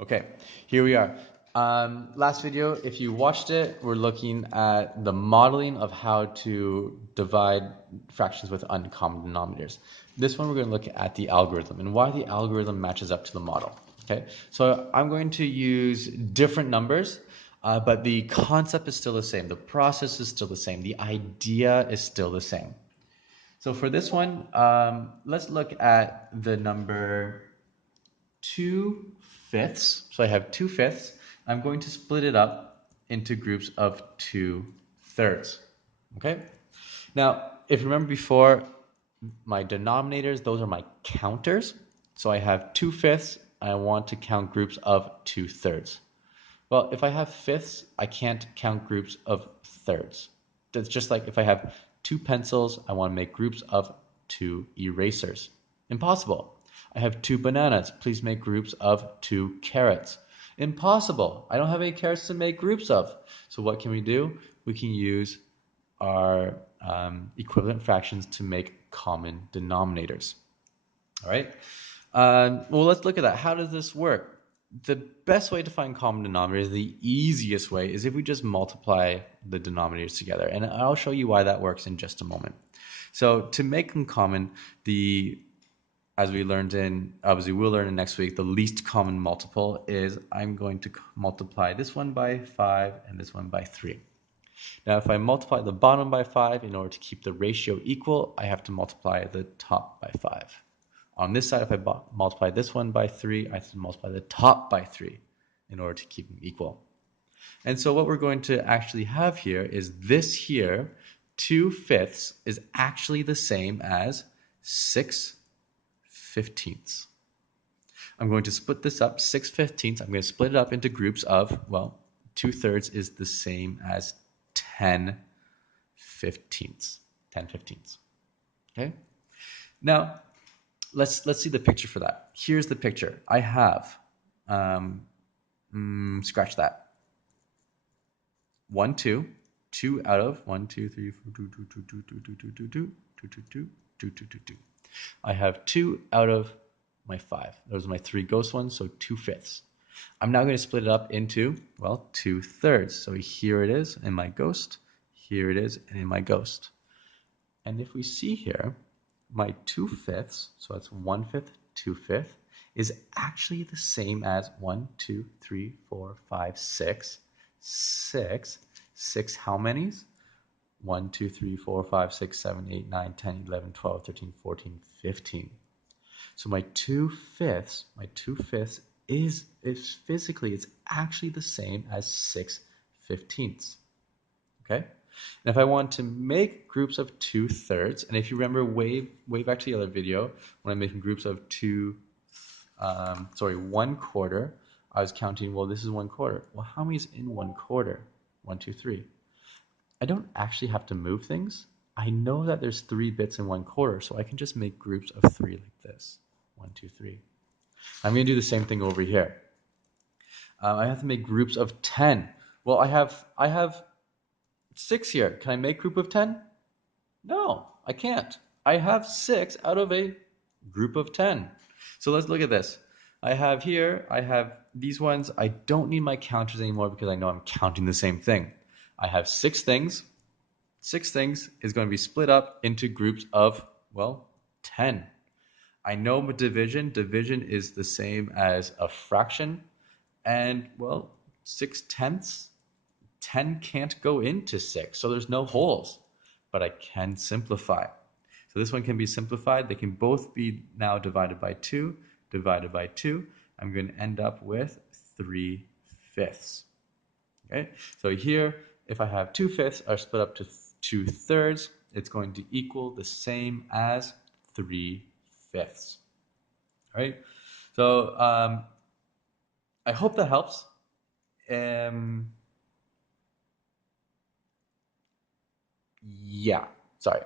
Okay, here we are. Last video, if you watched it, we're looking at the modeling of how to divide fractions with uncommon denominators. This one, we're going to look at the algorithm and why the algorithm matches up to the model. Okay, so I'm going to use different numbers, but the concept is still the same. The process is still the same. The idea is still the same. So for this one, let's look at the number 2/5. So I have 2/5. I'm going to split it up into groups of 2/3. Okay. Now, if you remember before, my denominators, those are my counters. So I have 2/5. I want to count groups of 2/3. Well, if I have fifths, I can't count groups of thirds. That's just like if I have two pencils, I want to make groups of two erasers. Impossible. I have two bananas. Please make groups of two carrots. Impossible. I don't have any carrots to make groups of. So what can we do? We can use our equivalent fractions to make common denominators. All right. Well, let's look at that. How does this work? The best way to find common denominators, the easiest way, is if we just multiply the denominators together. And I'll show you why that works in just a moment. So to make them common, as we learned in, obviously we'll learn in next week, the least common multiple is I'm going to multiply this one by 5 and this one by 3. Now, if I multiply the bottom by 5, in order to keep the ratio equal, I have to multiply the top by 5. On this side, if I multiply this one by 3, I have to multiply the top by 3 in order to keep them equal. And so what we're going to actually have here is this here, 2/5 is actually the same as 6/15. I'm going to split this up, 6/15. I'm going to split it up into groups of, well, 2/3 is the same as 10/15. 10/15. Okay? Now, let's see the picture for that. Here's the picture. I have, scratch that. 1, 2, 2 out of 1, 2, 3, 4, 2, 2, 2, 2, 2, 2, 2, 2, 2, 2, 2, 2, 2, 2, 2, 2. I have 2 out of my 5. Those are my 3 ghost ones, so 2/5. I'm now going to split it up into, well, 2/3. So here it is in my ghost, here it is in my ghost. And if we see here, my 2/5, so that's 1/5, 2/5, is actually the same as 1, 2, 3, 4, 5, 6. 6 how many's? 1, 2, 3, 4, 5, 6, 7, 8, 9, 10, 11, 12, 13, 14, 15. So my 2/5 is physically, it's actually the same as 6/15. Okay? And if I want to make groups of 2/3, and if you remember way back to the other video, when I'm making groups of 1/4, I was counting, well, this is 1/4. Well, how many is in 1/4? 1, 2, 3. I don't actually have to move things. I know that there's 3 bits in 1/4, so I can just make groups of 3 like this. 1, 2, 3. I'm going to do the same thing over here. I have to make groups of 10. Well, I have 6 here. Can I make group of 10? No, I can't. I have 6 out of a group of 10. So let's look at this. I have these ones. I don't need my counters anymore because I know I'm counting the same thing. I have 6 things. 6 things is going to be split up into groups of, well, 10. I know division. Division is the same as a fraction. And, well, 6/10. 10 can't go into 6, so there's no holes. But I can simplify. So this one can be simplified. They can both be now divided by 2. Divided by 2. I'm going to end up with 3/5. Okay? So here, if I have 2/5 are split up to 2/3, it's going to equal the same as 3/5. All right? So I hope that helps. Yeah, sorry.